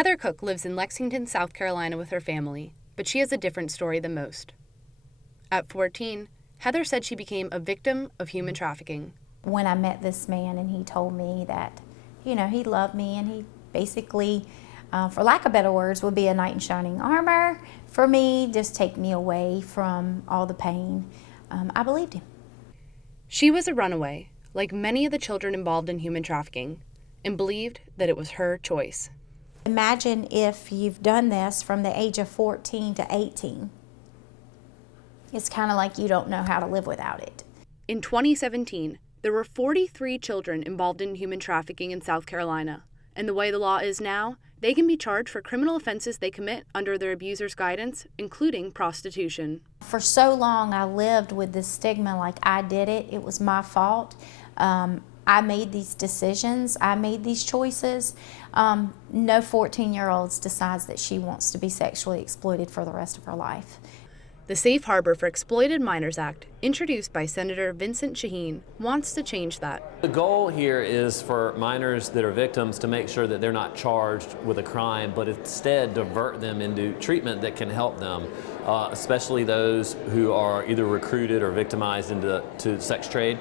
Heather Cook lives in Lexington, South Carolina with her family, but she has a different story than most. At 14, Heather said she became a victim of human trafficking. When I met this man and he told me that, he loved me and he basically, for lack of better words, would be a knight in shining armor for me, just take me away from all the pain, I believed him. She was a runaway, like many of the children involved in human trafficking, and believed that it was her choice. Imagine if you've done this from the age of 14 to 18. It's kind of like you don't know how to live without it. In 2017, there were 43 children involved in human trafficking in South Carolina, and the way the law is now, they can be charged for criminal offenses they commit under their abuser's guidance, including prostitution. For so long, I lived with this stigma like I did it. It was my fault. I made these decisions. I made these choices. No 14-year-old decides that she wants to be sexually exploited for the rest of her life. The Safe Harbor for Exploited Minors Act, introduced by Senator Vincent Sheheen, wants to change that. The goal here is for minors that are victims to make sure that they're not charged with a crime, but instead divert them into treatment that can help them, especially those who are either recruited or victimized into sex trade.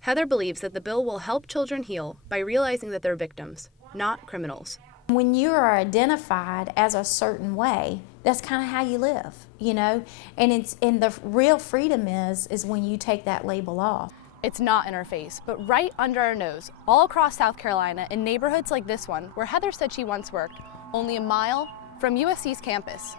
Heather believes that the bill will help children heal by realizing that they're victims, not criminals. When you are identified as a certain way, that's kind of how you live, and the real freedom is when you take that label off. It's not in our face, but right under our nose, all across South Carolina, in neighborhoods like this one, where Heather said she once worked, only a mile from USC's campus.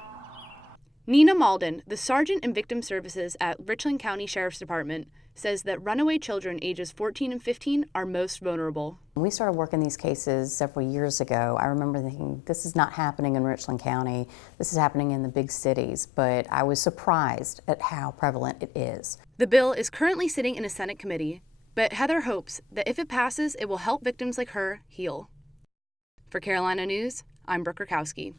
Nina Malden, the sergeant in victim services at Richland County Sheriff's Department, says that runaway children ages 14 and 15 are most vulnerable. When we started working these cases several years ago, I remember thinking, this is not happening in Richland County, this is happening in the big cities, but I was surprised at how prevalent it is. The bill is currently sitting in a Senate committee, but Heather hopes that if it passes, it will help victims like her heal. For Carolina News, I'm Brooke Rakowski.